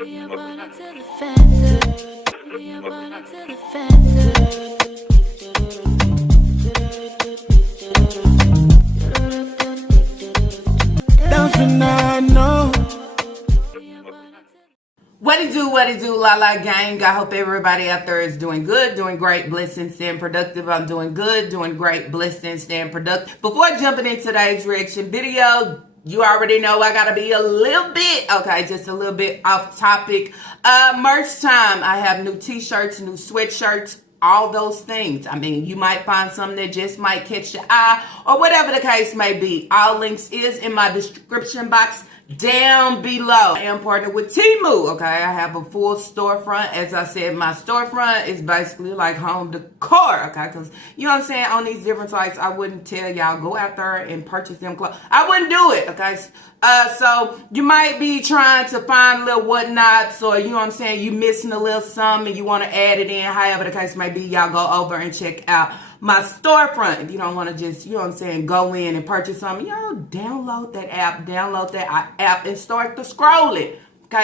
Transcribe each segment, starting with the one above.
What it do, La La Gang. I hope everybody out there is doing good, doing great, blessed, staying productive. I'm doing good, doing great, blessed, staying productive. Before jumping into today's reaction video, you already know I gotta be a little bit, just a little bit off topic. Merch time. I have new t-shirts, new sweatshirts, all those things. I mean, you might find something that just might catch your eye or whatever the case may be. All links is in my description box down below. I am partnered with Temu, I have a full storefront. As I said, my storefront is basically like home decor, because you know what I'm saying, on these different sites, I wouldn't tell y'all go out there and purchase them clothes. I wouldn't do it, so you might be trying to find little whatnots, or you know what I'm saying, you missing a little something and you want to add it in, however the case may be, y'all go over and check out my storefront. If you don't want to just, you know what I'm saying, go in and purchase something, download that app and start to scroll it.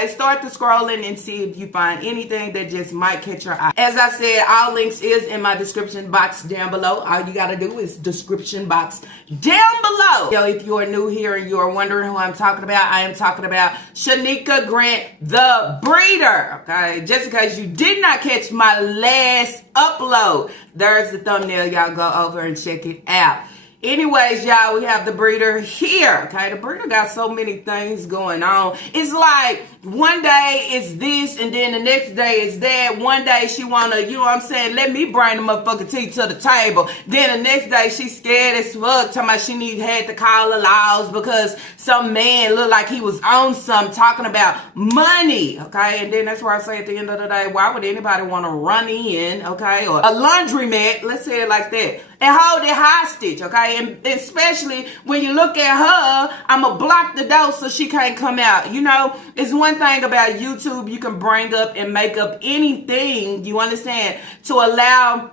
Start to scrolling and see if you find anything that just might catch your eye. As I said, all links is in my description box down below. All you gotta do is description box down below. So if you are new here and you are wondering who I'm talking about, I am talking about Shanika Grant, the breeder. Just in case you did not catch my last upload, there's the thumbnail. Y'all go over and check it out. Anyways, y'all, we have the breeder here, The breeder got so many things going on. It's like one day it's this and then the next day it's that. One day she wanna, you know what I'm saying, let me bring the motherfucking tea to the table. Then the next day she's scared as fuck, talking about she had to call the laws because some man looked like he was on something talking about money, And then that's where I say at the end of the day, why would anybody want to run in, or a laundromat, let's say it like that, and hold it hostage, And especially when you look at her, I'ma block the door so she can't come out. You know, it's one thing about YouTube, you can bring up and make up anything, you understand, to allow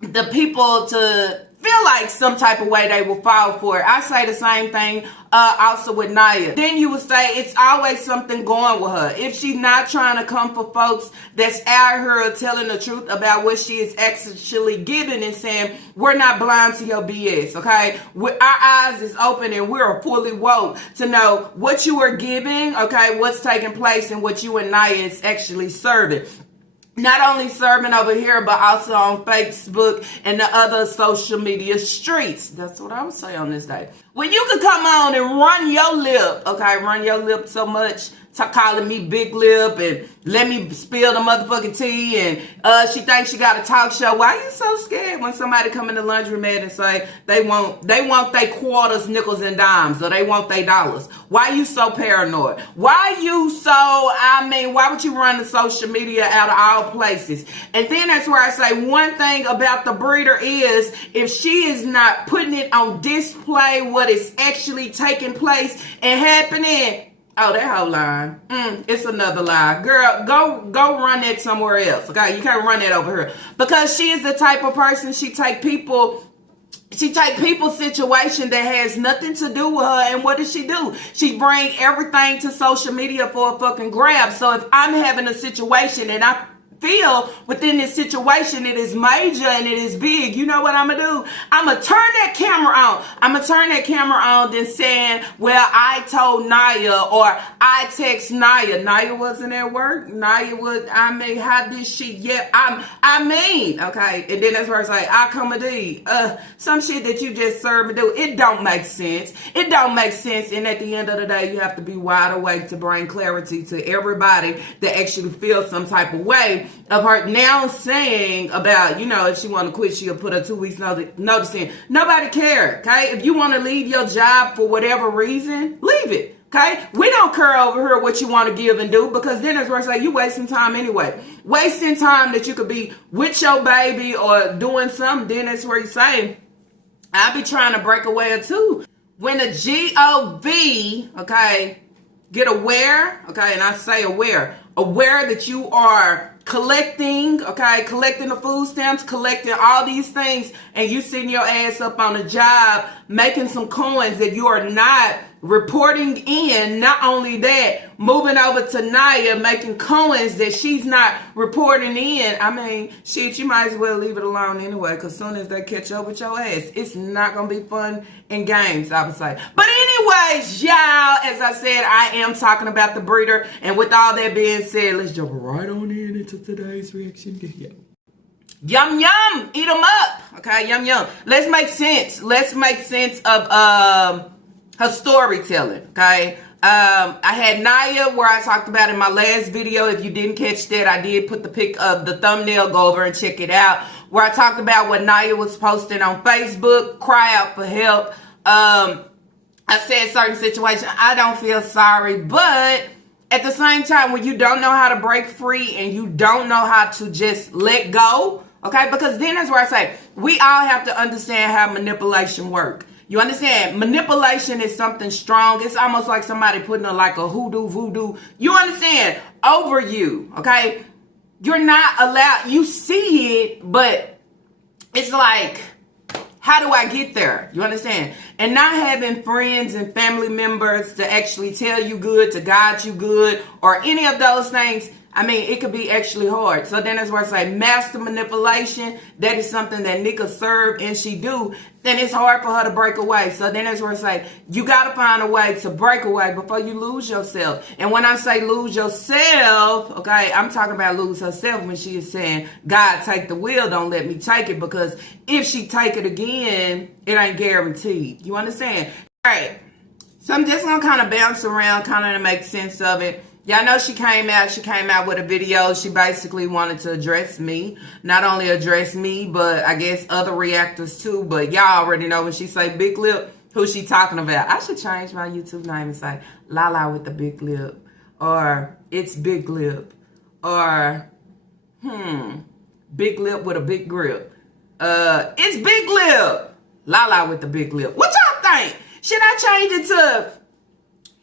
the people to feel like some type of way they will fall for it. I say the same thing also with Naya. Then you would say it's always something going with her. If she's not trying to come for folks that's out here telling the truth about what she is actually giving and saying, we're not blind to your BS, Our eyes is open and we're fully woke to know what you are giving, what's taking place and what you and Naya is actually serving. Not only serving over here, but also on Facebook and the other social media streets. That's what I would say on this day. When you could come on and run your lip, run your lip so much, calling me big lip and let me spill the motherfucking tea, and she thinks she got a talk show. Why are you so scared when somebody come in the laundromat and say they want their quarters, nickels, and dimes, or they want their dollars? Why you so paranoid? Why would you run the social media out of all places? And then that's where I say one thing about the breeder is, if she is not putting it on display what is actually taking place and happening, oh, that whole line. It's another lie. Girl, go run that somewhere else. You can't run that over here. Because she is the type of person, she take people's situation that has nothing to do with her, and what does she do? She bring everything to social media for a fucking grab. So if I'm having a situation and I feel within this situation it is major and it is big, you know what I'm gonna do? I'm gonna turn that camera on. I'm gonna turn that camera on, then saying, well, I told Naya, or I text Naya. Naya wasn't at work. Naya was, how did she? Yeah, and then that's where it's like, I come a D. Some shit that you just serve and do. It don't make sense. It don't make sense. And at the end of the day, you have to be wide awake to bring clarity to everybody that actually feels some type of way of her now saying about, if she want to quit, she'll put a 2 weeks notice in. Nobody cares, If you want to leave your job for whatever reason, leave it, We don't care over here what you want to give and do, because then that's where I say you wasting time anyway. Wasting time that you could be with your baby or doing something, then that's where you say, I be trying to break away too. When the GOV, get aware, and I say aware that you are collecting the food stamps, collecting all these things, and you sitting your ass up on a job making some coins that you are not reporting in. Not only that, moving over to Naya, making coins that she's not reporting in. I mean, shit, you might as well leave it alone anyway, because soon as they catch up with your ass, it's not going to be fun in games, I would say. But anyways, y'all, as I said, I am talking about the breeder. And with all that being said, let's jump right on into today's reaction video. Yum, yum. Eat them up. Okay, yum, yum. Let's make sense. Let's make sense of her storytelling, okay? I had Naya, where I talked about in my last video. If you didn't catch that, I did put the pic of the thumbnail. Go over and check it out, where I talked about what Naya was posting on Facebook. Cry out for help. I said certain situations, I don't feel sorry, but at the same time, when you don't know how to break free and you don't know how to just let go, okay? Because then that's where I say, we all have to understand how manipulation works. You understand? Manipulation is something strong. It's almost like somebody putting like a hoodoo, voodoo. You understand? Over you, okay? You're not allowed. You see it, but it's like, how do I get there? You understand? And not having friends and family members to actually tell you good, to guide you good, or any of those things. I mean, it could be actually hard. So then that's where I say master manipulation. That is something that Nika served and she do. Then it's hard for her to break away. So then that's where I say you got to find a way to break away before you lose yourself. And when I say lose yourself, okay, I'm talking about lose herself when she is saying, God, take the wheel. Don't let me take it. Because if she take it again, it ain't guaranteed. You understand? All right. So I'm just going to kind of bounce around, kind of to make sense of it. Y'all know she came out with a video. She basically wanted to address me. Not only address me, but I guess other reactors too. But y'all already know when she say big lip, who she talking about. I should change my YouTube name and say Lala with the big lip. Or it's big lip. Or, big lip with a big grip. It's big lip. Lala with the big lip. What y'all think? Should I change it to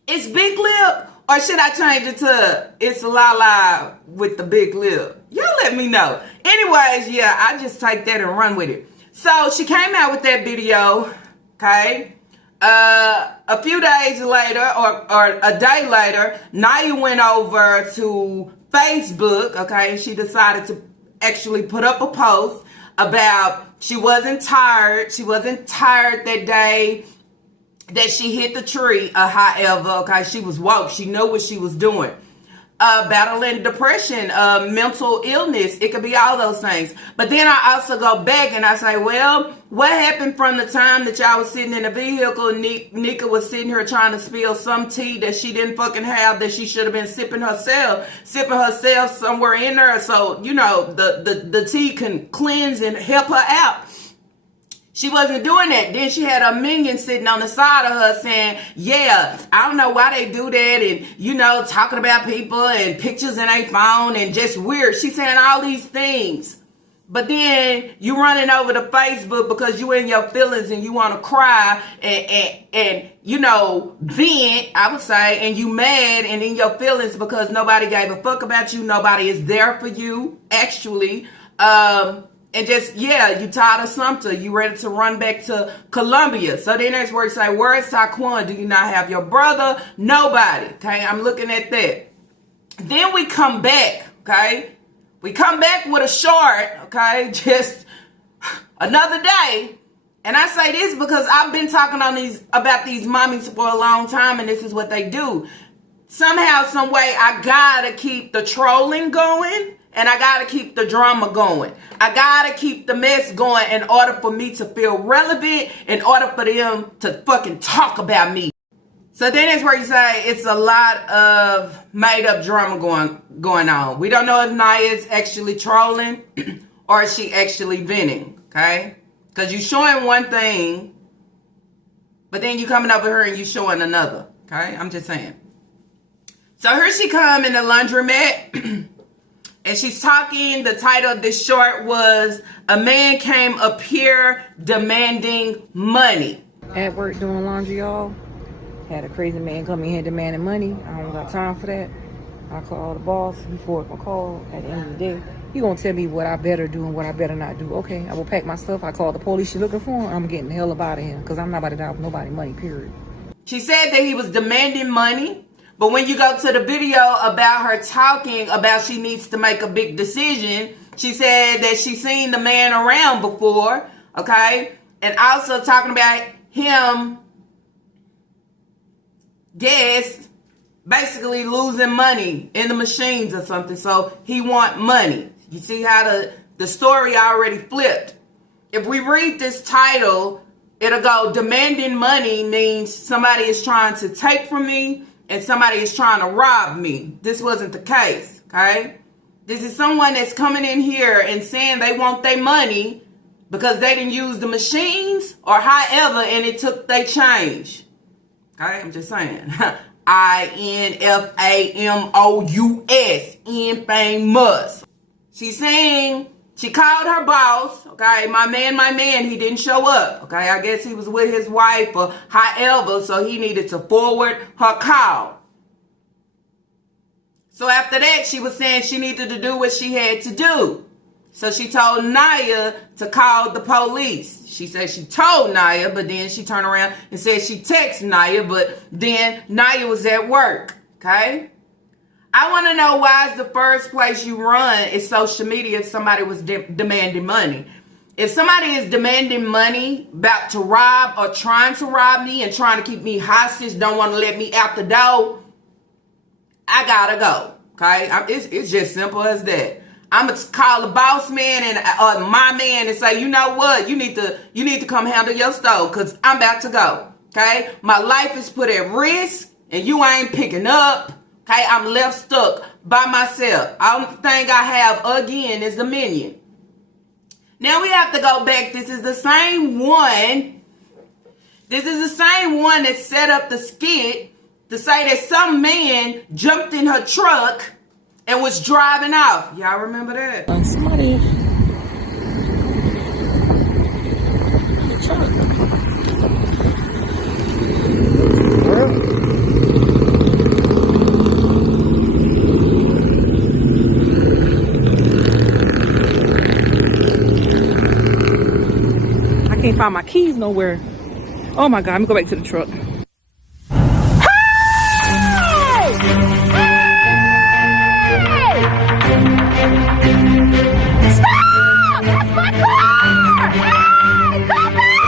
it's big lip? Or should I change it to it's Lala with the big lip? Y'all let me know. Anyways, yeah, I just take that and run with it. So she came out with that video, okay? A few days later, or a day later, Naya went over to Facebook, okay? And she decided to actually put up a post about she wasn't tired. She wasn't tired that day that she hit the tree, however, okay, she was woke. She knew what she was doing. Battling depression, mental illness. It could be all those things. But then I also go back and I say, well, what happened from the time that y'all was sitting in the vehicle and Nika was sitting here trying to spill some tea that she didn't fucking have, that she should have been sipping herself somewhere in there so, you know, the tea can cleanse and help her out. She wasn't doing that. Then she had a minion sitting on the side of her saying, yeah, I don't know why they do that. And, you know, talking about people and pictures in their phone and just weird. She's saying all these things. But then you running over to Facebook because you in your feelings and you want to cry and you know, vent, I would say, and you mad and in your feelings because nobody gave a fuck about you. Nobody is there for you, actually. And just, yeah, you tired of something. You ready to run back to Colombia. So then that's where you say, where is Taquan? Do you not have your brother? Nobody. Okay, I'm looking at that. Then we come back, okay? We come back with a short, okay? Just another day. And I say this because I've been talking about these mommies for a long time, and this is what they do. Somehow, some way, I gotta keep the trolling going. And I got to keep the drama going. I got to keep the mess going in order for me to feel relevant, in order for them to fucking talk about me. So then that's where you say it's a lot of made up drama going on. We don't know if Naya is actually trolling or is she actually venting, okay? Because you showing one thing, but then you coming over here and you showing another, okay? I'm just saying. So here she come in the laundromat. And she's talking, the title of this short was, A Man Came Up Here Demanding Money. At work doing laundry, y'all. Had a crazy man come in here demanding money. I don't got time for that. I call the boss. He forwarded my call. At the end of the day, he gonna tell me what I better do and what I better not do. Okay, I will pack my stuff. I call the police. She looking for him. I'm getting the hell up out of here because I'm not about to die with nobody money, period. She said that he was demanding money. But when you go to the video about her talking about she needs to make a big decision, she said that she's seen the man around before, okay? And also talking about him, basically losing money in the machines or something. So he want money. You see how the story already flipped. If we read this title, it'll go, demanding money means somebody is trying to take from me and somebody is trying to rob me. This wasn't the case, okay? This is someone that's coming in here and saying they want their money because they didn't use the machines or however, and it took their change. Okay, I'm just saying. INFAMOUS, infamous. She's saying she called her boss, okay, my man, he didn't show up, okay, I guess he was with his wife or however, so he needed to forward her call. So after that, she was saying she needed to do what she had to do. So she told Naya to call the police. She said she told Naya, but then she turned around and said she texted Naya, but then Naya was at work, okay? I want to know why is the first place you run is social media if somebody was demanding money. If somebody is demanding money, about to rob or trying to rob me and trying to keep me hostage, don't want to let me out the door, I gotta go, okay? It's just simple as that. I'm going to call the boss man and my man and say, you know what? You need to come handle your stove because I'm about to go, okay? My life is put at risk and you ain't picking up. Okay, I'm left stuck by myself. Only thing I have again is the minion. Now we have to go back. This is the same one. This is the same one that set up the skit to say that some man jumped in her truck and was driving off. Y'all remember that? Somebody. Can't find my keys nowhere. Oh my God, let me go back to the truck. Stop! That's my car! Hey, come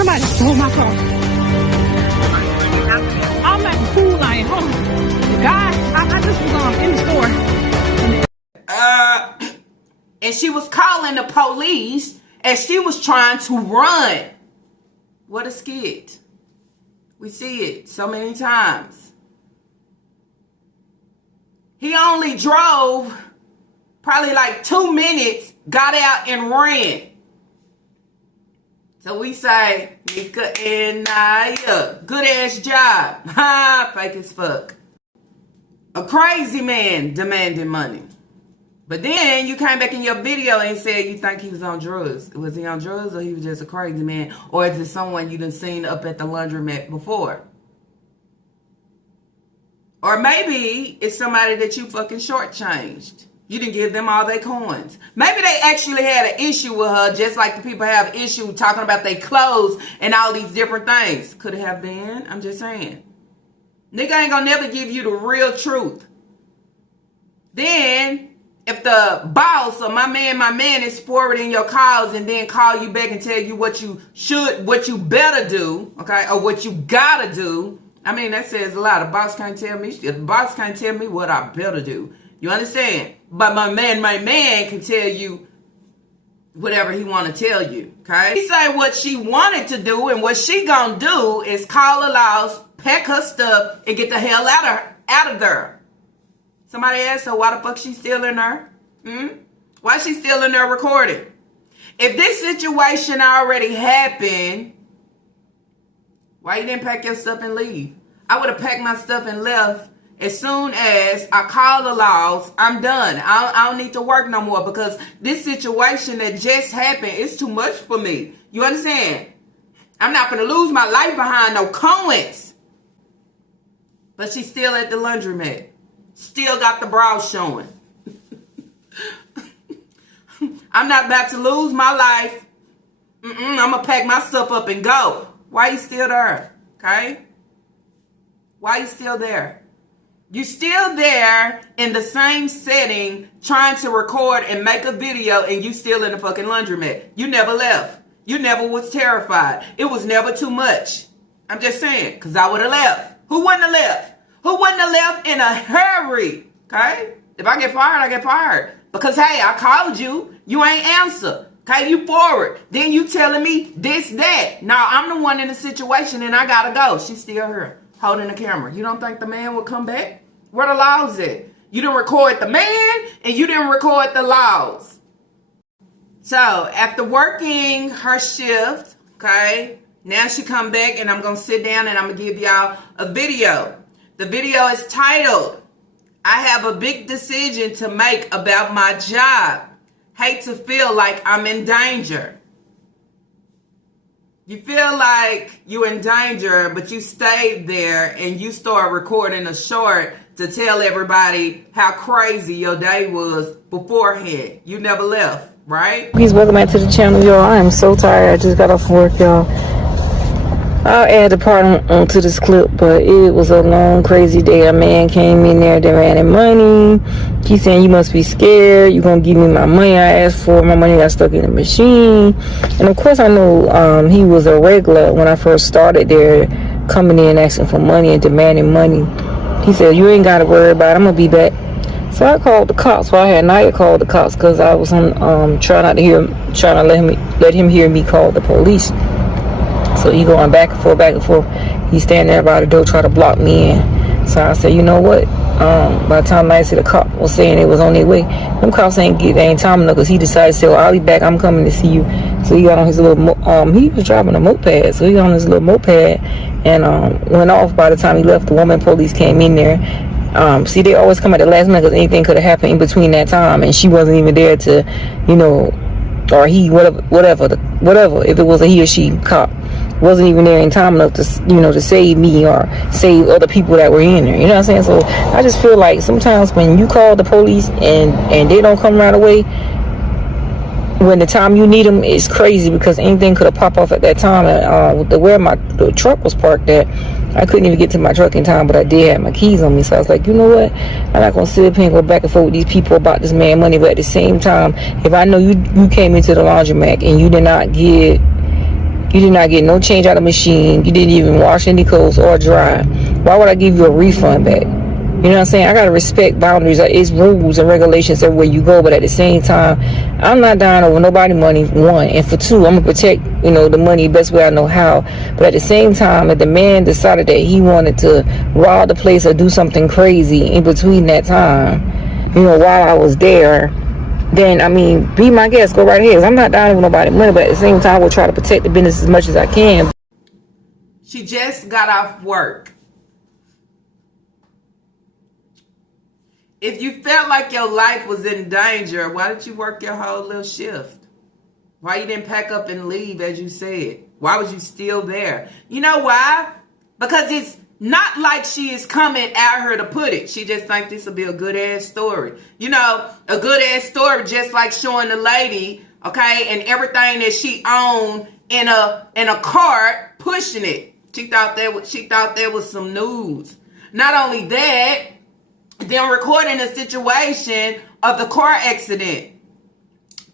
Somebody stole my car. I'm at the food line. Hold on. Guys, I just was in the store. And she was calling the police as she was trying to run. What a skit. We see it so many times. He only drove probably like 2 minutes, got out and ran. So we say, Nika and Naya, good ass job. Ha, fake as fuck. A crazy man demanding money. But then you came back in your video and said you think he was on drugs. Was he on drugs or he was just a crazy man? Or is it someone you done seen up at the laundromat before? Or maybe it's somebody that you fucking shortchanged. You didn't give them all their coins. Maybe they actually had an issue with her, just like the people have an issue talking about their clothes and all these different things. Could it have been? I'm just saying. Nigga ain't gonna never give you the real truth. Then, if the boss or my man is forwarding your calls and then call you back and tell you what you better do, okay, or what you gotta do, I mean, that says a lot. The boss can't tell me what I better do. You understand? But my man can tell you whatever he want to tell you, okay? He say what she wanted to do, and what she gonna do is call the laws, pack her stuff, and get the hell out of there. Somebody asked her why the fuck she still in there? Why she still in there recording? If this situation already happened, Why you didn't pack your stuff and leave? I would have packed my stuff and left as soon as I call the laws. I'm done. I don't need to work no more because this situation that just happened is too much for me. You understand? I'm not going to lose my life behind no Coens. But she's still at the laundromat. Still got the bra showing. I'm not about to lose my life. I'm going to pack my stuff up and go. Why you still there? Okay? Why you still there? You still there in the same setting trying to record and make a video and you still in the fucking laundromat. You never left. You never was terrified. It was never too much. I'm just saying, because I would have left. Who wouldn't have left? Who wouldn't have left in a hurry? Okay? If I get fired, I get fired. Because, hey, I called you. You ain't answer. Okay, you forward. Then you telling me this, that. Now, I'm the one in the situation and I got to go. She's still here holding the camera. You don't think the man will come back? Where the laws at? You didn't record the man and you didn't record the laws. So, after working her shift, okay, now she come back and I'm going to sit down and I'm going to give y'all a video. The video is titled, I have a big decision to make about my job. Hate to feel like I'm in danger. You feel like you're in danger, but you stayed there and you start recording a short to tell everybody how crazy your day was beforehand. You never left, right? Please welcome back to the channel, y'all. I am so tired. I just got off work, y'all. I'll add the part onto this clip, but it was a long, crazy day. A man came in there demanding money. He saying, you must be scared. You gonna give me my money I asked for. My money got stuck in the machine. And of course I know he was a regular when I first started there, coming in asking for money and demanding money. He said, you ain't gotta worry about it. I'm gonna be back. So I called the cops. Well, I had Naya call the cops because I was on trying to let him hear me call the police. So he going back and forth, back and forth. He's standing there by the door trying to block me in. So I said, you know what? By the time I see the cop was saying it was on their way, them cops ain't time enough because he decided to say, well, I'll be back. I'm coming to see you. So he got on his little, he was driving a moped. So he got on his little moped and went off. By the time he left, the woman police came in there. See, they always come at the last minute because anything could have happened in between that time. And she wasn't even there to, you know, or he, whatever, if it was a he or she cop. Wasn't even there in time enough to, you know, to save me or save other people that were in there. You know what I'm saying? So I just feel like sometimes when you call the police and they don't come right away, when the time you need them, it's crazy because anything could have popped off at that time. And where the truck was parked at, I couldn't even get to my truck in time, but I did have my keys on me. So I was like, you know what? I'm not gonna sit up here and go back and forth with these people about this man money. But at the same time, if I know you came into the laundromat and you did not get no change out of the machine. You didn't even wash any clothes or dry. Why would I give you a refund back? You know what I'm saying? I got to respect boundaries. It's rules and regulations everywhere you go. But at the same time, I'm not dying over nobody's money, one. And for two, I'm going to protect, you know, the money the best way I know how. But at the same time, if the man decided that he wanted to rob the place or do something crazy in between that time, you know, while I was there, then, I mean, be my guest, go right ahead. I'm not dying with nobody's money, but at the same time, we'll try to protect the business as much as I can. She just got off work. If you felt like your life was in danger, why did you work your whole little shift? Why you didn't pack up and leave, as you said? Why was you still there? You know why? Because it's not like she is coming at her to put it. She just think this will be a good ass story. You know, a good ass story, just like showing the lady, okay, and everything that she owned in a cart, pushing it. She thought there was some news. Not only that, then recording a situation of the car accident,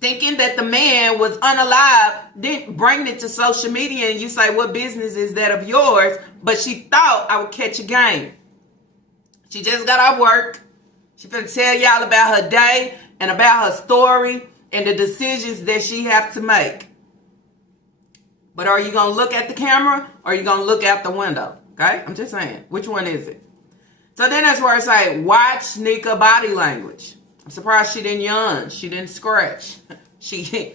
thinking that the man was unalive, then bringing it to social media, and you say, what business is that of yours? But she thought I would catch a game. She just got off work. She finna tell y'all about her day and about her story and the decisions that she have to make. But are you gonna look at the camera or are you gonna look out the window? Okay, I'm just saying, which one is it? So then that's where I say, watch Nika body language. I'm surprised she didn't yawn. She didn't scratch. She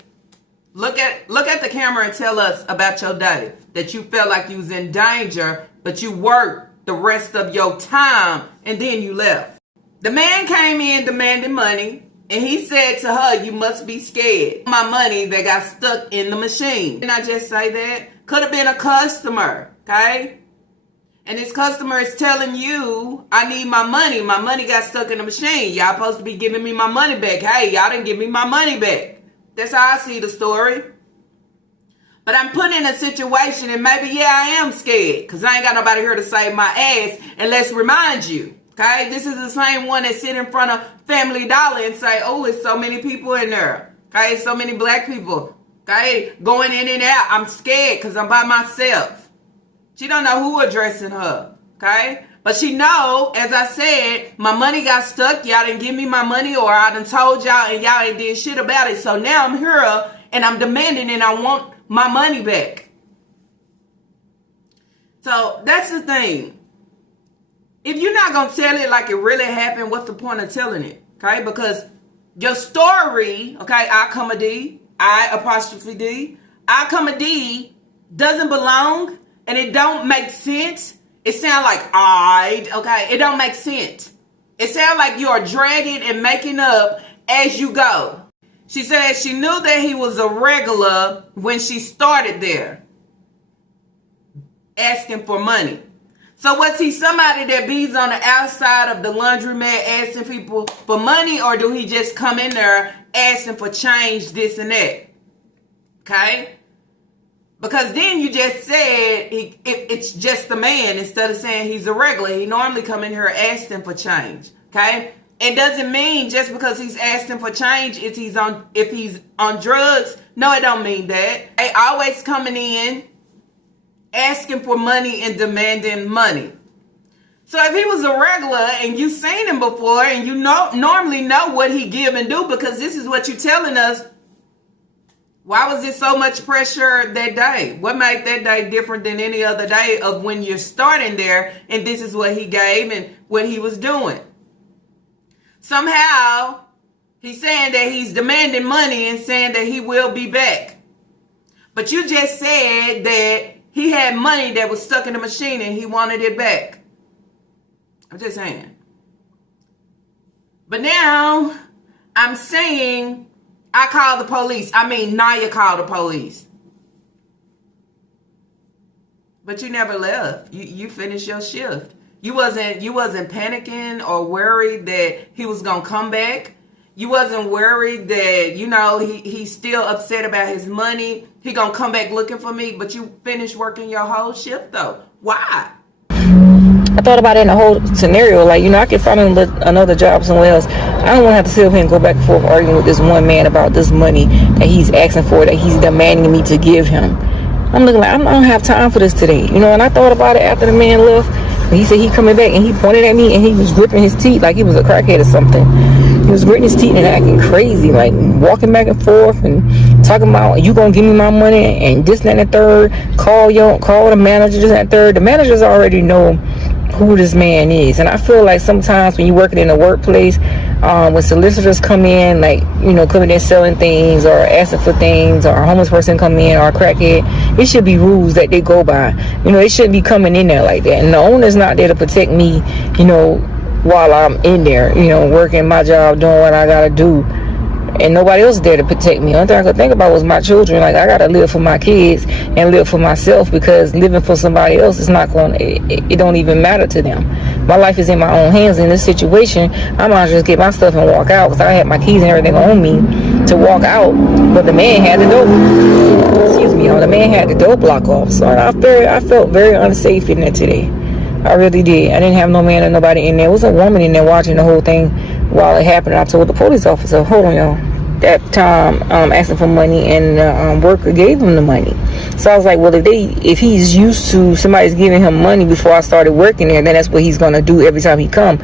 Look at the camera and tell us about your day. That you felt like you was in danger, but you worked the rest of your time and then you left. The man came in demanding money, and he said to her, you must be scared. My money that got stuck in the machine. Didn't I just say that? Could have been a customer, okay? And this customer is telling you, I need my money. My money got stuck in the machine. Y'all supposed to be giving me my money back. Hey, y'all didn't give me my money back. That's how I see the story. But I'm put in a situation, and maybe, yeah, I am scared because I ain't got nobody here to save my ass. And let's remind you, okay, this is the same one that sit in front of Family Dollar and say, oh, it's so many people in there. Okay, so many black people. Okay, going in and out. I'm scared because I'm by myself. She don't know who addressing her. Okay, but she know, as I said, my money got stuck. Y'all didn't give me my money, or I done told y'all and y'all ain't did shit about it. So now I'm here and I'm demanding and I want my money back. So that's the thing. If you're not going to tell it like it really happened, what's the point of telling it? Okay, because your story, okay, I apostrophe D, doesn't belong and it don't make sense. It sounds like okay, it don't make sense. It sounds like you are dragging and making up as you go. She said she knew that he was a regular when she started there, asking for money. So was he somebody that bees on the outside of the laundromat asking people for money, or do he just come in there asking for change, this and that? Okay? Because then you just said it's just a man instead of saying he's a regular. He normally come in here asking for change. Okay? It doesn't mean just because he's asking for change if he's on drugs. No, it don't mean that. They always coming in asking for money and demanding money. So if he was a regular and you seen him before and you normally know what he give and do, because this is what you're telling us, why was there so much pressure that day? What made that day different than any other day of when you're starting there and this is what he gave and what he was doing? Somehow he's saying that he's demanding money and saying that he will be back. But you just said that he had money that was stuck in the machine and he wanted it back. I'm just saying. But now I'm saying I called the police. I mean, Naya called the police. But you never left. You finished your shift. You wasn't panicking or worried that he was gonna come back. You wasn't worried that, he's still upset about his money. He gonna come back looking for me, but you finished working your whole shift though. Why? I thought about it in a whole scenario. Like, I could find another job somewhere else. I don't want to have to sit up here and go back and forth arguing with this one man about this money that he's asking for, that he's demanding me to give him. I'm looking like, I don't have time for this today. And I thought about it after the man left. He said he coming back, and he pointed at me and he was gripping his teeth like he was a crackhead or something. He was gritting his teeth and acting crazy, like walking back and forth and talking about, you gonna give me my money and this, that, and the third. Call the manager, this, that, and third. The managers already know who this man is. And I feel like sometimes when you're working in a workplace, when solicitors come in, like, coming in selling things or asking for things, or a homeless person come in, or a crackhead, it should be rules that they go by. It shouldn't be coming in there like that. And the owner's not there to protect me, while I'm in there, working my job, doing what I gotta do. And nobody else there to protect me. The only thing I could think about was my children. Like, I gotta live for my kids and live for myself, because living for somebody else is not going to, it don't even matter to them. My life is in my own hands. In this situation, I might just get my stuff and walk out, because I had my keys and everything on me to walk out. But the man had the door, the man had the door block off. So I felt very unsafe in there today. I really did. I didn't have no man or nobody in there. There was a woman in there watching the whole thing while it happened. I told the police officer, hold on, y'all. That time, asking for money, and the worker gave him the money. So I was like, well, if he's used to somebody's giving him money before I started working there, then that's what he's gonna do every time he come.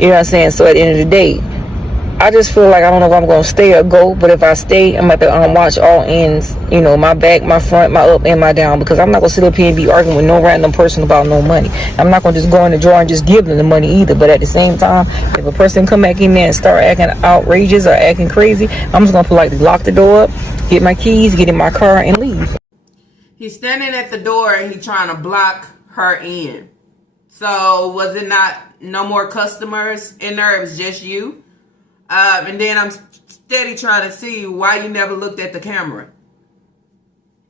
You know what I'm saying? So at the end of the day, I just feel like I don't know if I'm gonna stay or go, but if I stay, I'm at to watch all ends, you know, my back, my front, my up, and my down, because I'm not gonna sit up here and be arguing with no random person about no money. I'm not gonna just go in the drawer and just give them the money either. But at the same time, if a person come back in there and start acting outrageous or acting crazy, I'm just gonna politely lock the door up, get my keys, get in my car, and leave. He's standing at the door and he's trying to block her in. So was it not no more customers in there? It was just you. And then I'm steady trying to see why you never looked at the camera.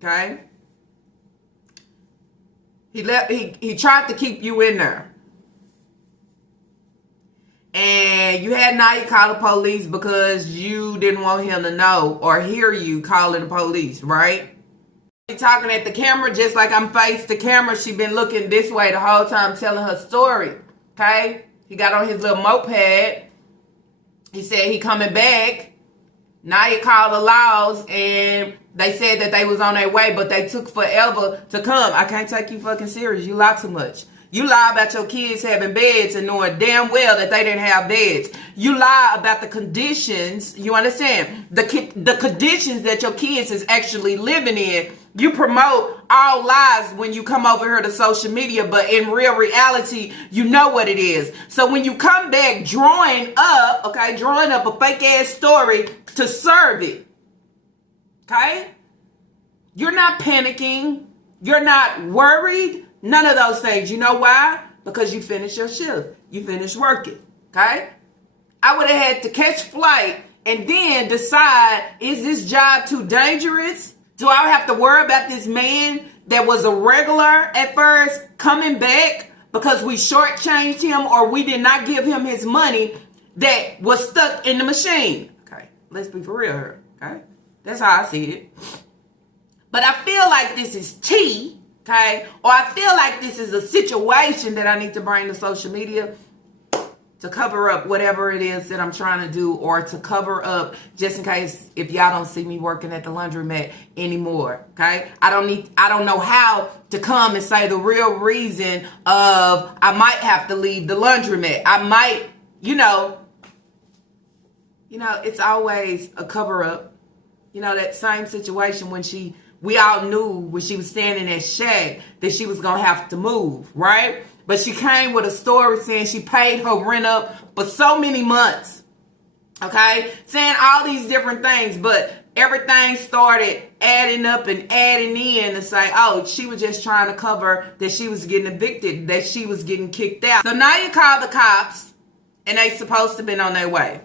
Okay. He tried to keep you in there. And you had Naya call the police because you didn't want him to know or hear you calling the police, right? She talking at the camera just like I'm faced the camera. She been looking this way the whole time telling her story. Okay? He got on his little moped. He said he coming back. Naya called the laws and they said that they was on their way, but they took forever to come. I can't take you fucking serious. You lie too much. You lie about your kids having beds and knowing damn well that they didn't have beds. You lie about the conditions, you understand? The conditions that your kids is actually living in. You promote all lies when you come over here to social media, but in real reality, you know what it is. So when you come back drawing up a fake ass story to serve it, okay? You're not panicking. You're not worried. None of those things. You know why? Because you finished your shift. You finished working, okay? I would have had to catch flight and then decide, is this job too dangerous? Do I have to worry about this man that was a regular at first coming back because we shortchanged him or we did not give him his money that was stuck in the machine? Okay, let's be for real here, okay? That's how I see it. But I feel like this is tea, okay? Or I feel like this is a situation that I need to bring to social media to cover up whatever it is that I'm trying to do, or to cover up just in case if y'all don't see me working at the laundromat anymore, okay? I don't know how to come and say the real reason of I might have to leave the laundromat. I might, you know, it's always a cover up. You know, that same situation when we all knew when she was standing at Shaq that she was going to have to move, right? But she came with a story saying she paid her rent up for so many months, okay? Saying all these different things, but everything started adding up and adding in to say, oh, she was just trying to cover that she was getting evicted, that she was getting kicked out. So now you call the cops, and they supposed to have been on their way.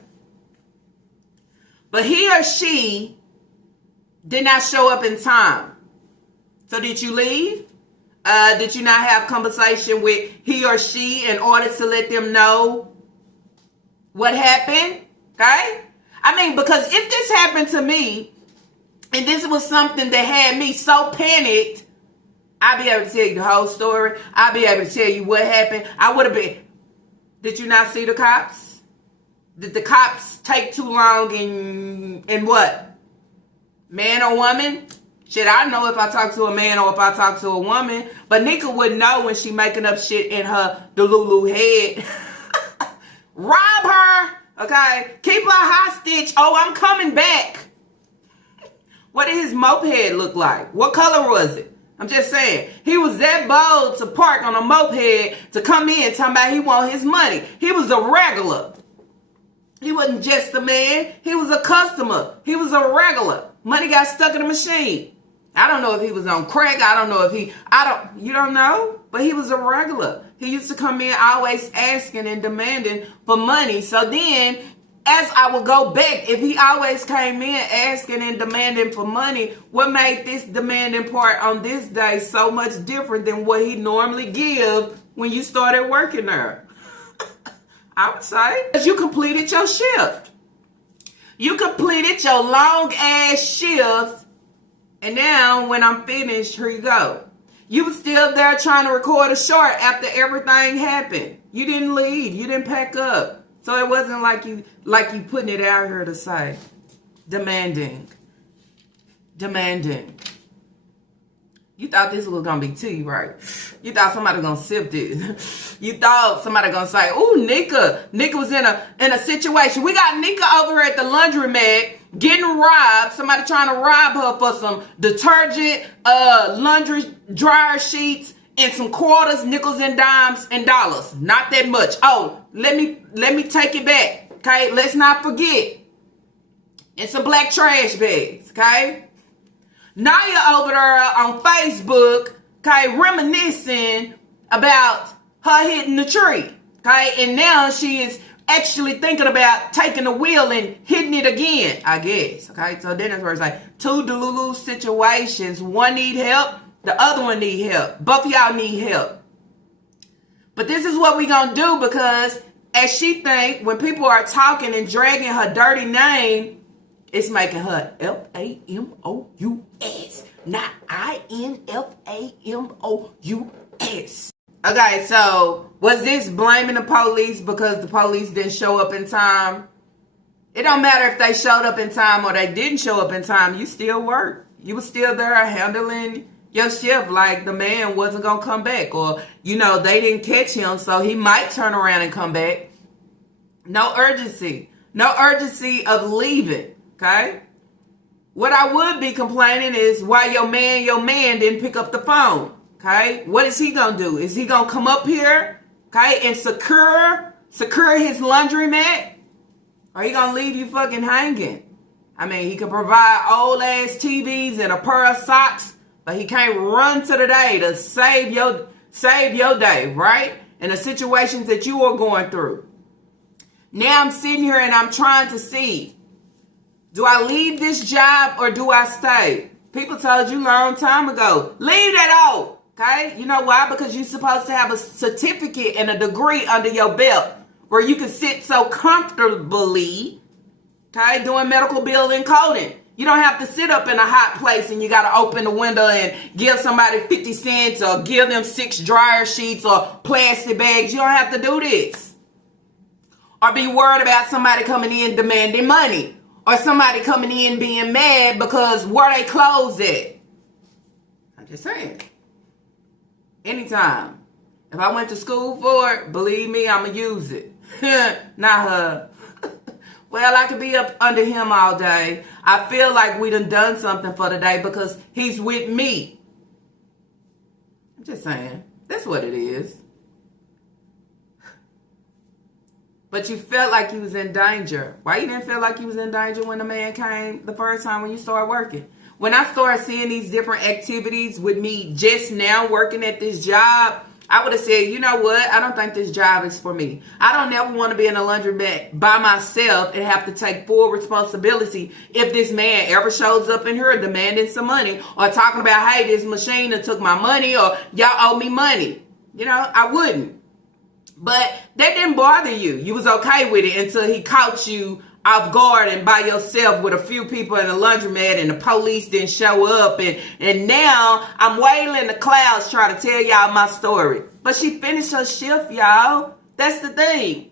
But he or she did not show up in time. So did you leave? Did you not have conversation with he or she in order to let them know what happened? Okay? I mean, because if this happened to me, and this was something that had me so panicked, I'd be able to tell you the whole story. I'd be able to tell you what happened. I would have been. Did you not see the cops? Did the cops take too long in what? Man or woman? Shit, I know if I talk to a man or if I talk to a woman. But Nika wouldn't know when she making up shit in her Delulu head. Rob her, okay? Keep her hostage. Oh, I'm coming back. What did his moped look like? What color was it? I'm just saying. He was that bold to park on a moped to come in talking about he want his money. He was a regular. He wasn't just a man. He was a customer. He was a regular. Money got stuck in the machine. I don't know if he was on crack. I don't know if you don't know, but he was a regular. He used to come in always asking and demanding for money. So then, as I would go back, if he always came in asking and demanding for money, what made this demanding part on this day so much different than what he normally give when you started working there? I would say, because you completed your shift. You completed your long ass shift. And now when I'm finished, here you go. You were still there trying to record a short after everything happened. You didn't leave. You didn't pack up. So it wasn't like you putting it out here to say. Demanding. You thought this was gonna be tea, right? You thought somebody gonna sip this. You thought somebody gonna say, "Ooh, Nika was in a situation." We got Nika over here at the laundromat getting robbed. Somebody trying to rob her for some detergent, laundry dryer sheets, and some quarters, nickels, and dimes and dollars. Not that much. Oh, let me take it back. Okay, let's not forget. And some black trash bags. Okay. Naya over there on Facebook, okay, reminiscing about her hitting the tree, okay, and now she is actually thinking about taking the wheel and hitting it again, I guess, okay. So then it's where it's like two delulu situations. One need help, the other one need help. Both of y'all need help. But this is what we gonna do, because as she think, when people are talking and dragging her dirty name, it's making her Famous, not INFAMOUS. Okay, so was this blaming the police because the police didn't show up in time? It don't matter if they showed up in time or they didn't show up in time. You still work. You were still there handling your shift like the man wasn't going to come back. Or, they didn't catch him, so he might turn around and come back. No urgency. No urgency of leaving. Okay? What I would be complaining is why your man didn't pick up the phone. Okay? What is he gonna do? Is he gonna come up here, okay, and secure his laundromat? Or he gonna leave you fucking hanging? I mean, he can provide old ass TVs and a pair of socks, but he can't run to the day to save your day, right? In the situations that you are going through. Now I'm sitting here and I'm trying to see, do I leave this job or do I stay? People told you a long time ago, leave that out, okay? You know why? Because you're supposed to have a certificate and a degree under your belt where you can sit so comfortably, okay, doing medical billing coding. You don't have to sit up in a hot place and you got to open the window and give somebody 50 cents or give them 6 dryer sheets or plastic bags. You don't have to do this. Or be worried about somebody coming in demanding money. Or somebody coming in being mad because where they clothes at. I'm just saying. Anytime. If I went to school for it, believe me, I'm going to use it. Not her. Well, I could be up under him all day. I feel like we done something for the day because he's with me. I'm just saying. That's what it is. But you felt like you was in danger. Why you didn't feel like you was in danger when the man came the first time when you started working? When I started seeing these different activities with me just now working at this job, I would have said, you know what? I don't think this job is for me. I don't ever want to be in a laundromat by myself and have to take full responsibility if this man ever shows up in here demanding some money or talking about, hey, this machine that took my money or y'all owe me money. I wouldn't. But that didn't bother you. You was okay with it until he caught you off guard and by yourself with a few people in the laundromat and the police didn't show up. And now I'm wailing in the clouds trying to tell y'all my story. But she finished her shift, y'all. That's the thing.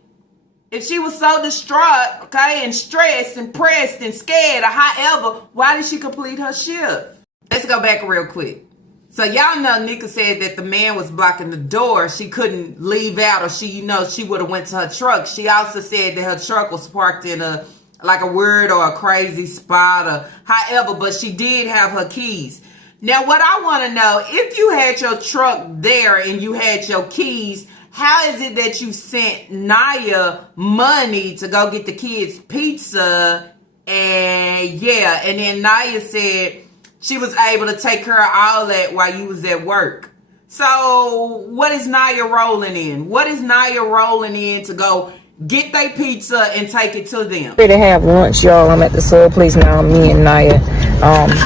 If she was so distraught, okay, and stressed and pressed and scared or however, why did she complete her shift? Let's go back real quick. So y'all know Nika said that the man was blocking the door. She couldn't leave out or she would have went to her truck. She also said that her truck was parked in a weird or a crazy spot or however, but she did have her keys. Now what I want to know, if you had your truck there and you had your keys, how is it that you sent Naya money to go get the kids pizza? And then Naya said she was able to take care of all that while you was at work. So what is Naya rolling in? What is Naya rolling in to go get their pizza and take it to them? Ready to have lunch, y'all. I'm at the soul place now. Me and Naya.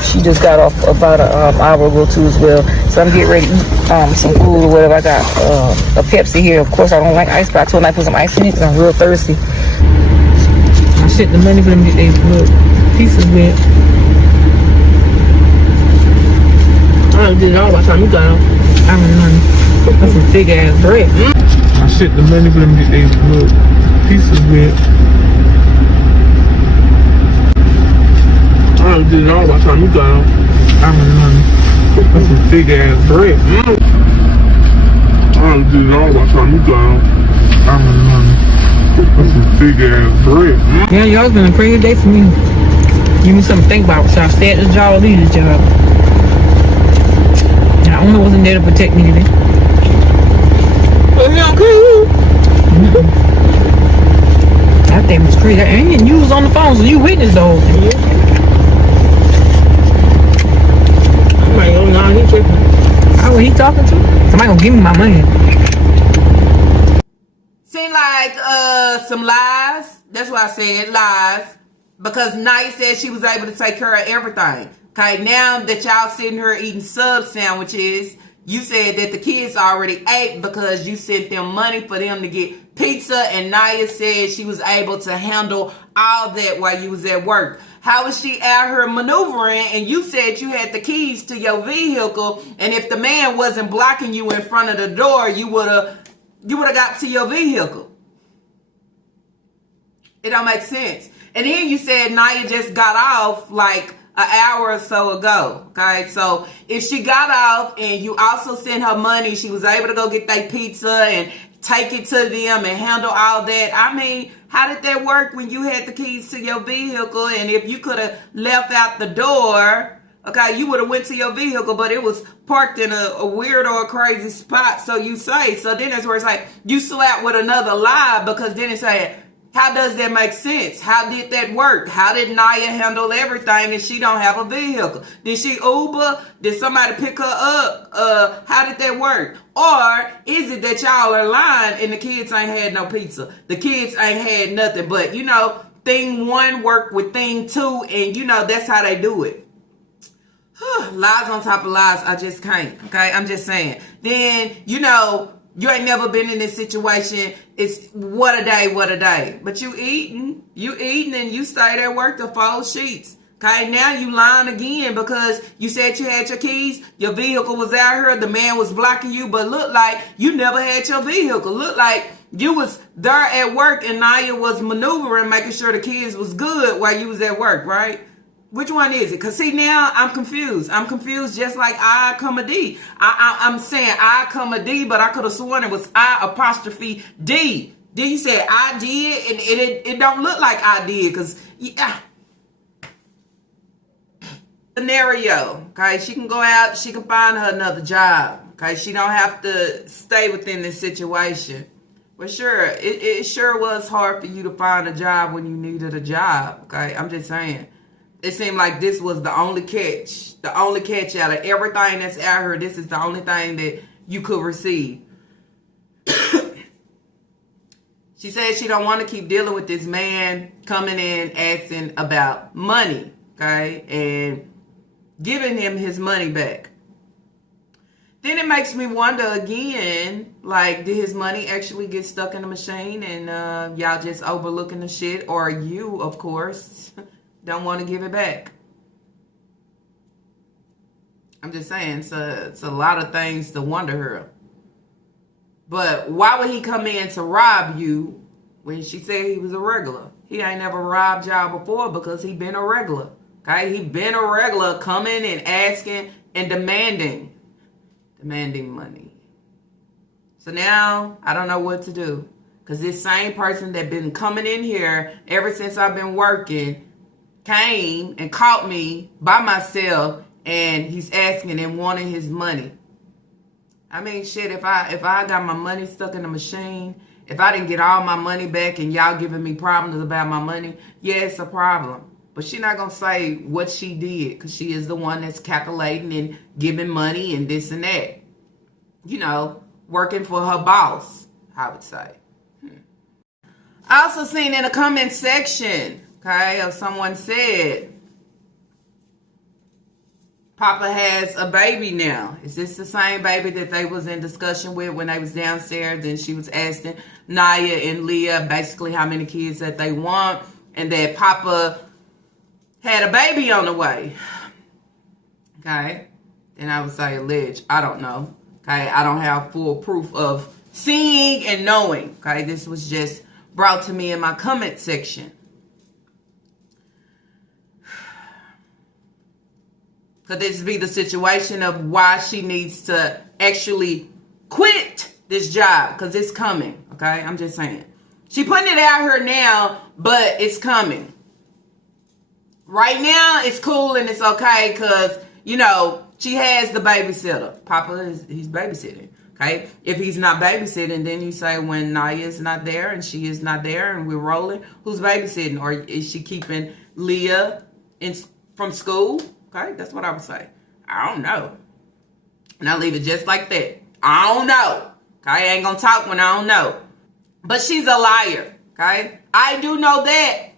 She just got off about an hour ago too as well. So I'm getting ready to eat some food or whatever. I got a Pepsi here. Of course, I don't like ice, but I told her I put some ice in it because I'm real thirsty. I shit the money for them to get their pieces with. I did it all by the time you got them. I don't know. That's some big ass bread. I shit the money for them to get their pieces with. I did it all by the time you got them. I don't know. That's some big ass bread. I don't do it all by the time you down. I'm in money. That's some big ass bread. Yeah, y'all's been a pretty good day for me. Give me something to think about. Should I stay at this job or leave this job? And I only wasn't there to protect me today. But he don't care. That thing was crazy. And you was on the phone, so you witnessed the whole thing. I'm like, oh, nah, he tripping. How was he talking to? Somebody gonna give me my money. Seemed like some lies. That's why I said lies. Because Naya said she was able to take care of everything. Okay, now that y'all sitting here eating sub sandwiches, you said that the kids already ate because you sent them money for them to get pizza, and Naya said she was able to handle all that while you was at work. How was she out here maneuvering, and you said you had the keys to your vehicle, and if the man wasn't blocking you in front of the door, you would have got to your vehicle? It don't make sense. And then you said Naya just got off like an hour or so ago. Okay, so if she got off and you also sent her money, she was able to go get that pizza and take it to them and handle all that. I mean, how did that work when you had the keys to your vehicle? And if you could have left out the door, okay, you would have went to your vehicle, but it was parked in a weird or crazy spot, so you say. So then that's where it's like you slapped with another lie, because then it's like, how does that make sense? How did that work? How did Naya handle everything and she don't have a vehicle? Did she Uber? Did somebody pick her up? How did that work? Or is it that y'all are lying and the kids ain't had no pizza? The kids ain't had nothing, but you know, thing one worked with thing two, and you know, that's how they do it. Lies on top of lies, I just can't. Okay, I'm just saying. Then, you know, you ain't never been in this situation. It's what a day. But you eating and you stayed at work to fold sheets. Okay, now you lying again because you said you had your keys, your vehicle was out here, the man was blocking you, but look like you never had your vehicle. Look like you was there at work and Naya was maneuvering, making sure the kids was good while you was at work, right? Which one is it? Because see, now I'm confused. I'm confused just like I, comma D. I'm saying I, comma D, but I could have sworn it was I apostrophe D. Then you said I did, and it don't look like I did, because yeah. Scenario, okay? She can go out, she can find her another job, okay? She don't have to stay within this situation. But sure, it sure was hard for you to find a job when you needed a job, okay? I'm just saying. It seemed like this was the only catch. The only catch out of everything that's out here. This is the only thing that you could receive. She said she don't want to keep dealing with this man coming in asking about money, okay? And giving him his money back. Then it makes me wonder again, like, did his money actually get stuck in the machine and y'all just overlooking the shit? Or you, of course, don't want to give it back. I'm just saying, it's a lot of things to wonder here. But why would he come in to rob you when she said he was a regular? He ain't never robbed y'all before because he been a regular. Okay, he been a regular coming and asking and demanding money. So now I don't know what to do, because this same person that been coming in here ever since I've been working came and caught me by myself, and he's asking and wanting his money. I mean, shit, if I got my money stuck in the machine, if I didn't get all my money back and y'all giving me problems about my money, yeah, it's a problem. But she not going to say what she did, because she is the one that's calculating and giving money and this and that. You know, working for her boss, I would say. I also seen in the comment section, okay, of someone said, Papa has a baby now. Is this the same baby that they was in discussion with when they was downstairs and she was asking Naya and Leah basically how many kids that they want, and that Papa had a baby on the way? Okay. Then I would say alleged. I don't know. Okay. I don't have full proof of seeing and knowing. Okay. This was just brought to me in my comment section. Could this be the situation of why she needs to actually quit this job? Because it's coming, okay? I'm just saying. She putting it out here now, but it's coming. Right now, it's cool and it's okay because, you know, she has the babysitter. Papa he's babysitting, okay? If he's not babysitting, then you say when Naya is not there and she is not there and we're rolling, who's babysitting? Or is she keeping Leah from school? Okay, that's what I would say. I don't know. And I'll leave it just like that. I don't know. Okay, I ain't gonna talk when I don't know. But she's a liar. Okay, I do know that.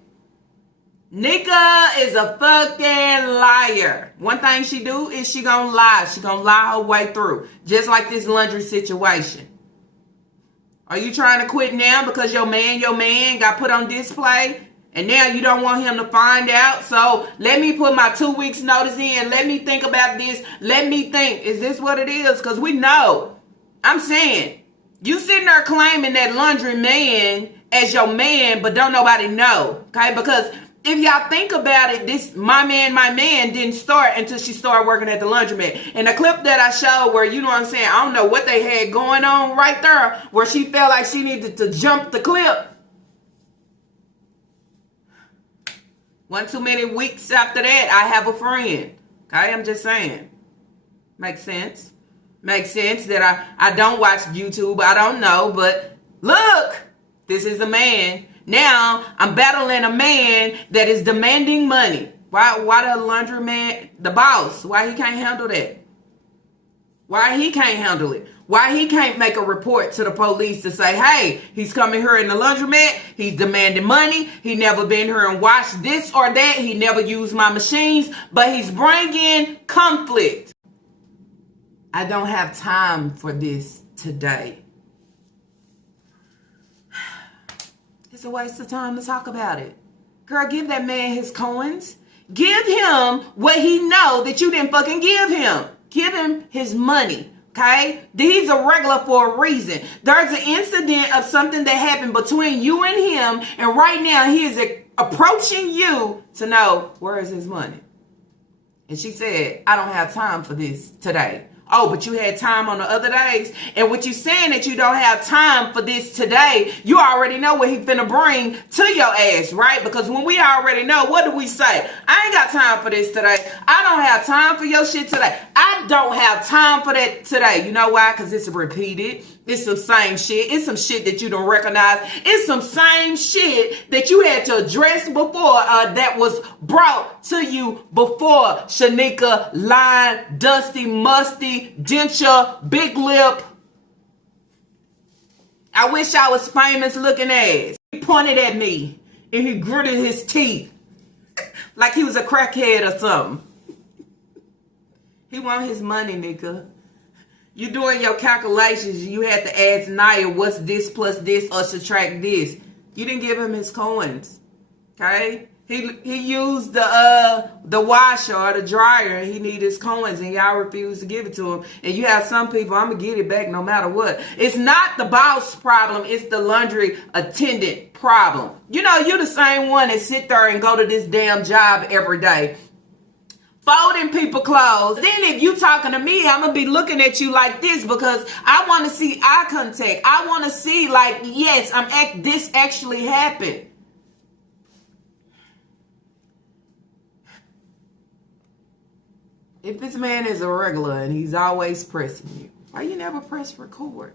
Nika is a fucking liar. One thing she do is she gonna lie. She gonna lie her way through. Just like this laundry situation. Are you trying to quit now because your man got put on display? And now you don't want him to find out. So let me put my 2 weeks notice in. Let me think about this. Let me think. Is this what it is? Because we know. I'm saying. You sitting there claiming that laundry man as your man, but don't nobody know. Okay? Because if y'all think about it, this my man didn't start until she started working at the laundromat. And the clip that I showed where, you know what I'm saying, I don't know what they had going on right there, where she felt like she needed to jump the clip. One too many weeks after that, I have a friend. Okay, I'm just saying. Makes sense. Makes sense that I don't watch YouTube. I don't know. But look, this is a man. Now, I'm battling a man that is demanding money. Why the laundromat, the boss, why he can't handle that? Why he can't handle it? Why he can't make a report to the police to say, hey, he's coming here in the laundromat. He's demanding money. He never been here and washed this or that. He never used my machines, but he's bringing conflict. I don't have time for this today. It's a waste of time to talk about it. Girl, give that man his coins. Give him what he know that you didn't fucking give him. Give him his money. Okay? He's a regular for a reason. There's an incident of something that happened between you and him, and right now he is approaching you to know where is his money. And she said, I don't have time for this today. Oh, but you had time on the other days. And what you saying that you don't have time for this today, you already know what he finna bring to your ass, right? Because when we already know, what do we say? I ain't got time for this today. I don't have time for your shit today. I don't have time for that today. You know why? Because it's repeated. It's some same shit. It's some shit that you don't recognize. It's some same shit that you had to address before that was brought to you before. Shanika, Line, Dusty, Musty, Denture, Big Lip. I wish I was famous looking ass. He pointed at me and he gritted his teeth like he was a crackhead or something. He want his money, nigga. You doing your calculations, you had to ask Naya what's this plus this or subtract this. You didn't give him his coins. Okay? He used the washer or the dryer and he need his coins and y'all refuse to give it to him. And you have some people, I'm gonna get it back no matter what. It's not the boss problem, it's the laundry attendant problem. You know, you the same one that sit there and go to this damn job every day, folding people clothes. Then if you talking to me, I'm gonna be looking at you like this because I want to see eye contact. I want to see like, yes, this actually happened. If this man is a regular and he's always pressing you, why you never press record?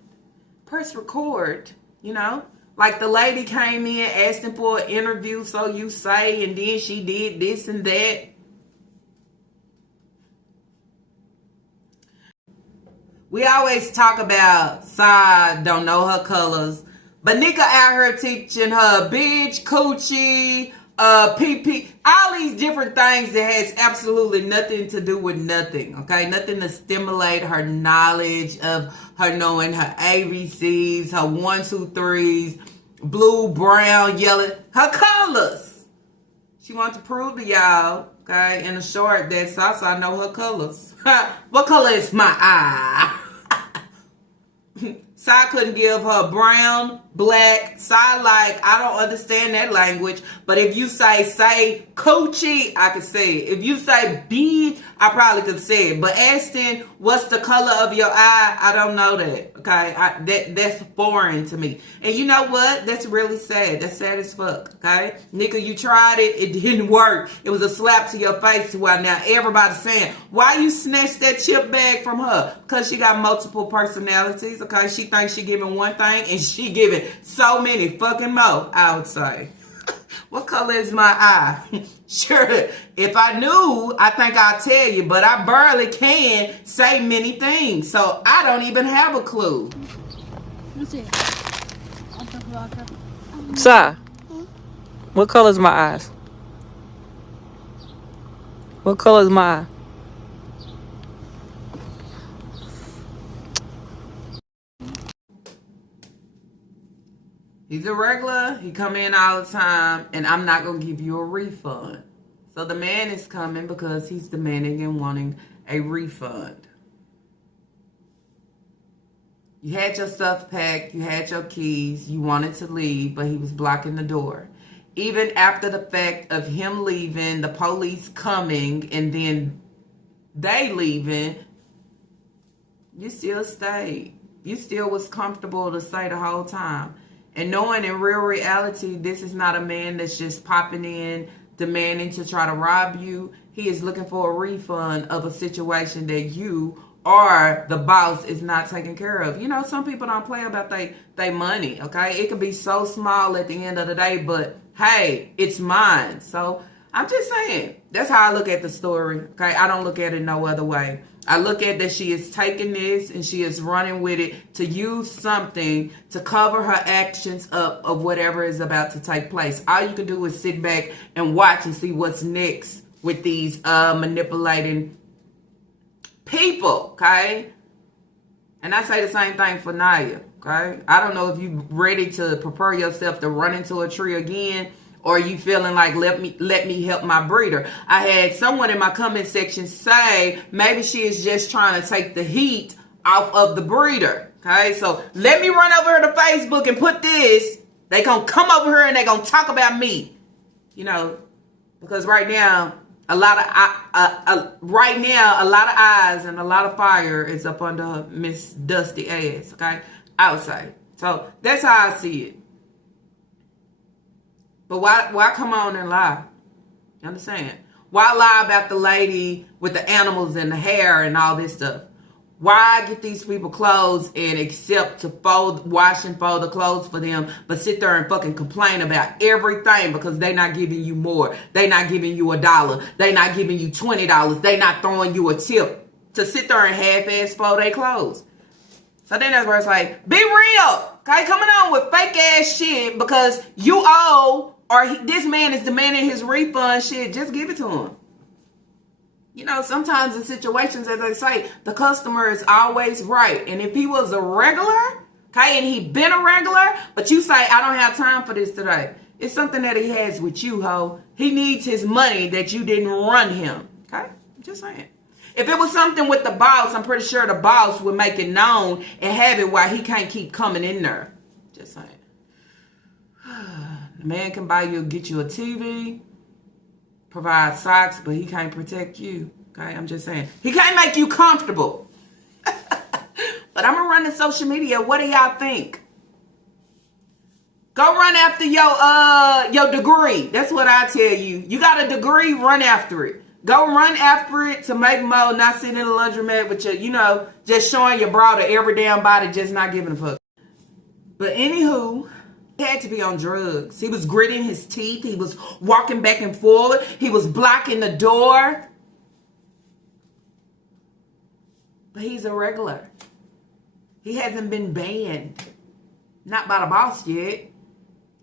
Press record, you know? Like the lady came in asking for an interview, so you say, and then she did this and that. We always talk about Sai don't know her colors, but Nika out here teaching her bitch, coochie, PP, all these different things that has absolutely nothing to do with nothing, okay? Nothing to stimulate her knowledge of her knowing her ABCs, her 1, 2, 3s, blue, brown, yellow, her colors. She wants to prove to y'all, okay, in a short that Sasa know her colors. What color is my eye? Sai couldn't give her brown, black, side like, I don't understand that language. But if you say coochie, I can say it. If you say B, I probably could say it. But Ashton, what's the color of your eye? I don't know that. Okay, that's foreign to me. And you know what? That's really sad. That's sad as fuck. Okay, nigga, you tried it. It didn't work. It was a slap to your face. While now everybody's saying, why you snatched that chip bag from her? Because she got multiple personalities. Okay, she thinks she giving one thing and she giving so many fucking more. I would say. What color is my eye? Sure, if I knew, I think I'd tell you, but I barely can say many things, so I don't even have a clue. Sai, what color is my eyes? What color is my eye? He's a regular. He come in all the time, and I'm not going to give you a refund. So the man is coming because he's demanding and wanting a refund. You had your stuff packed. You had your keys. You wanted to leave, but he was blocking the door. Even after the fact of him leaving, the police coming, and then they leaving, you still stayed. You still was comfortable to stay the whole time. And knowing in real reality, this is not a man that's just popping in, demanding to try to rob you. He is looking for a refund of a situation that you or the boss is not taking care of. You know, some people don't play about they money, okay? It can be so small at the end of the day, but hey, it's mine. So I'm just saying, that's how I look at the story, okay? I don't look at it no other way. I look at that she is taking this and she is running with it to use something to cover her actions up of whatever is about to take place. All you can do is sit back and watch and see what's next with these manipulating people, okay? And I say the same thing for Naya, okay? I don't know if you're ready to prepare yourself to run into a tree again, or are you feeling like let me help my breeder. I had someone in my comment section say maybe she is just trying to take the heat off of the breeder. Okay, so let me run over here to Facebook and put this. They gonna come over here and they gonna talk about me. You know, because right now a lot of eyes and a lot of fire is up under Miss Dusty ass. Okay, I would say so. That's how I see it. But why come on and lie? You understand? Why lie about the lady with the animals and the hair and all this stuff? Why get these people clothes and accept to wash and fold the clothes for them, but sit there and fucking complain about everything because they not giving you more. They not giving you $1. They not giving you $20. They not throwing you a tip to sit there and half-ass fold their clothes. So then that's where it's like, be real. Okay, coming on with fake ass shit because you owe or this man is demanding his refund shit. Just give it to him. You know, sometimes in situations, as I say, the customer is always right. And if he was a regular, okay, and he been a regular, but you say, I don't have time for this today. It's something that he has with you, ho. He needs his money that you didn't run him. Okay? Just saying. If it was something with the boss, I'm pretty sure the boss would make it known and have it while he can't keep coming in there. Just saying. The man can get you a TV, provide socks, but he can't protect you. Okay, I'm just saying. He can't make you comfortable. But I'm gonna run the social media. What do y'all think? Go run after your degree. That's what I tell you. You got a degree, run after it. Go run after it to make more, not sitting in a laundromat with your, just showing your bra to every damn body, just not giving a fuck. But anywho, he had to be on drugs. He was gritting his teeth. He was walking back and forward. He was blocking the door. But he's a regular. He hasn't been banned. Not by the boss yet.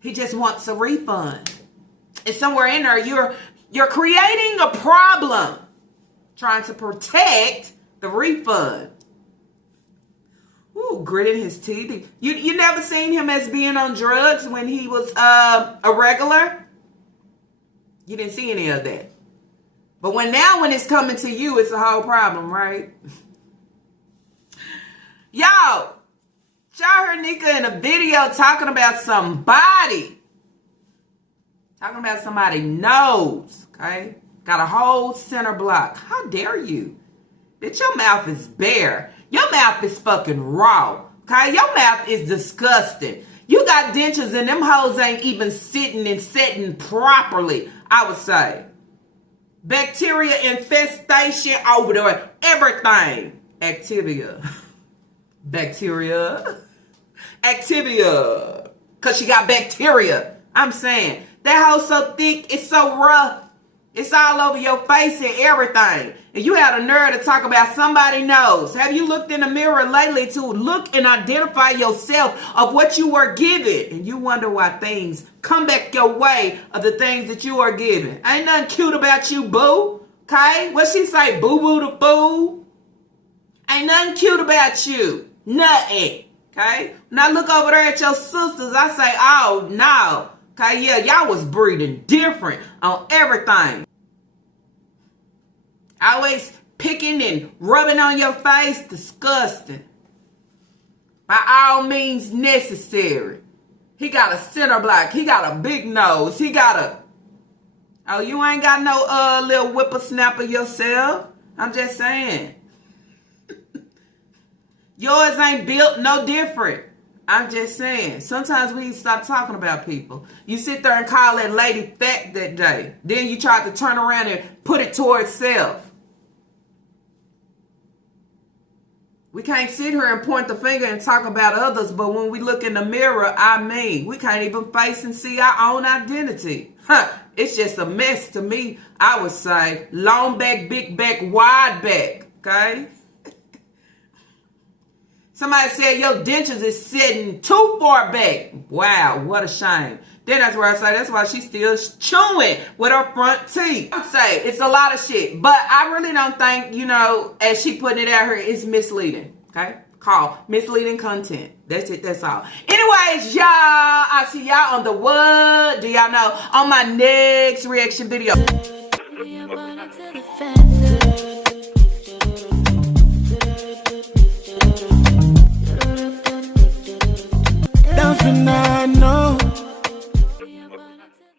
He just wants a refund. And somewhere in there, you're creating a problem. Trying to protect the refund. Ooh, gritting his teeth. You never seen him as being on drugs when he was a regular? You didn't see any of that. But when it's coming to you, it's a whole problem, right? Yo, Y'all heard Nika in a video talking about somebody. Talking about somebody's nose, okay? Got a whole center block. How dare you? Bitch, your mouth is bare. Your mouth is fucking raw, okay? Your mouth is disgusting. You got dentures and them hoes ain't even sitting and setting properly, I would say. Bacteria infestation over there. Everything. Activia. Bacteria. Activia. Because she got bacteria. I'm saying. That hoe so thick, it's so rough. It's all over your face and everything. And you had a nerve to talk about somebody knows. Have you looked in the mirror lately to look and identify yourself of what you were given? And you wonder why things come back your way of the things that you are given. Ain't nothing cute about you, boo. Okay? What she say? Boo-boo the fool? Ain't nothing cute about you. Nothing. Okay? When I look over there at your sisters, I say, oh, no. Okay, yeah, y'all was breathing different on everything. Always picking and rubbing on your face, disgusting. By all means necessary. He got a center block. He got a big nose. He got a... Oh, you ain't got no little whippersnapper yourself. I'm just saying. Yours ain't built no different. I'm just saying. Sometimes we need to stop talking about people. You sit there and call that lady fat that day. Then you try to turn around and put it towards self. We can't sit here and point the finger and talk about others, but when we look in the mirror, I mean, we can't even face and see our own identity. It's just a mess to me, I would say. Long back, big back, wide back, okay? Somebody said your dentures is sitting too far back. Wow, what a shame. Then that's where I say that's why she's still chewing with her front teeth. I would say it's a lot of shit, but I really don't think, you know, as she putting it out here, it's misleading. Okay? Call misleading content. That's it. That's all. Anyways, y'all, I'll see y'all on the what? Do y'all know? On my next reaction video. Down for now.